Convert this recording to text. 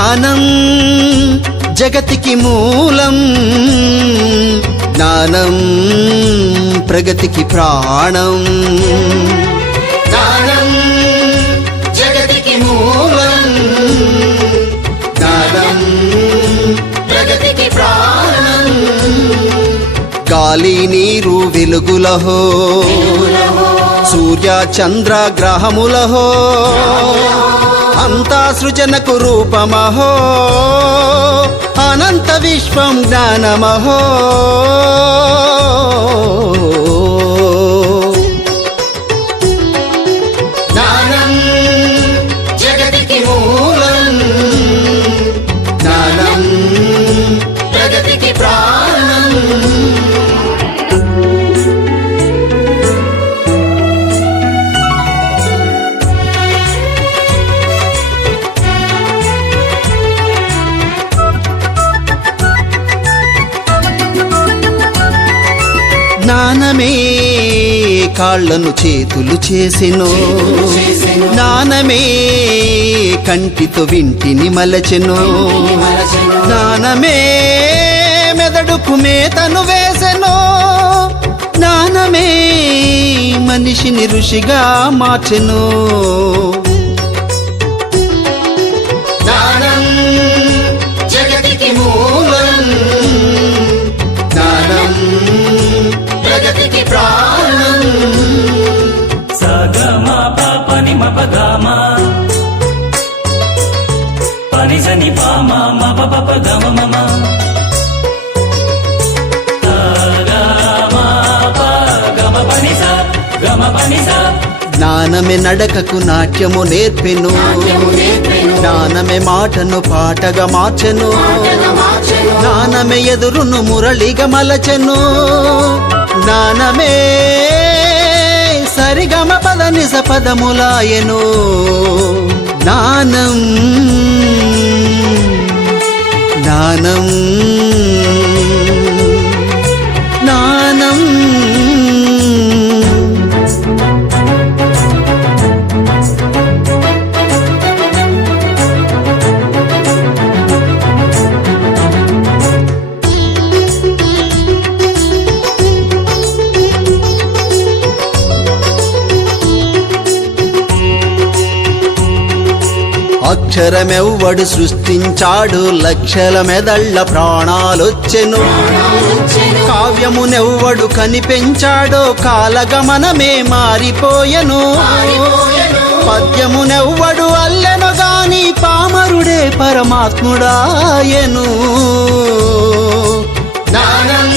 జ్ఞానం జగతికి మూలం, జ్ఞానం ప్రగతికి ప్రాణం. జ్ఞానం జగతికి మూలం, జ్ఞానం ప్రగతికి ప్రాణం. గాలి నీరు వెలుగులహో, సూర్య చంద్ర గ్రహములహో, అంతా సృజనకు రూపమహో, అనంత విశ్వం జ్ఞానమహో. జ్ఞానం జగతికి మూలం, జ్ఞానం ప్రగతికి ప్రాణం. జ్ఞానమే కాళ్లను చేతులు చేసెను, జ్ఞానమే కంటితో వింటిని మలచెను, జ్ఞానమే మెదడుకు మేతను వేసెను, జ్ఞానమే మనిషిని ఋషిగా మార్చెను. జ్ఞానం జగతికి మూలం, జ్ఞానం ప్రగతికి ప్రాణం. సగమ పని మపగమ పని సని పామ మప పప గమ మమ గమ పని స గమ పని స. జ్ఞానమే నడకకు నాట్యము నేర్పెను, జ్ఞానమే మాటను పాటగా మార్చెను, జ్ఞానమే ఎదురును మురళిగా మలచెను, జ్ఞానమే సరిగమ పద నిజ పదములాయెను. జ్ఞానం జ్ఞానం జ్ఞానం. అక్షరమెవ్వడు సృష్టించాడు, లక్షల మెదళ్ళ ప్రాణాలొచ్చెను. కావ్యమునెవ్వడు కనిపెంచాడో, కాలగమనమే మారిపోయెను. పద్యమునెవ్వడు అల్లెను గాని, పామరుడే పరమాత్ముడాయెను. జ్ఞానం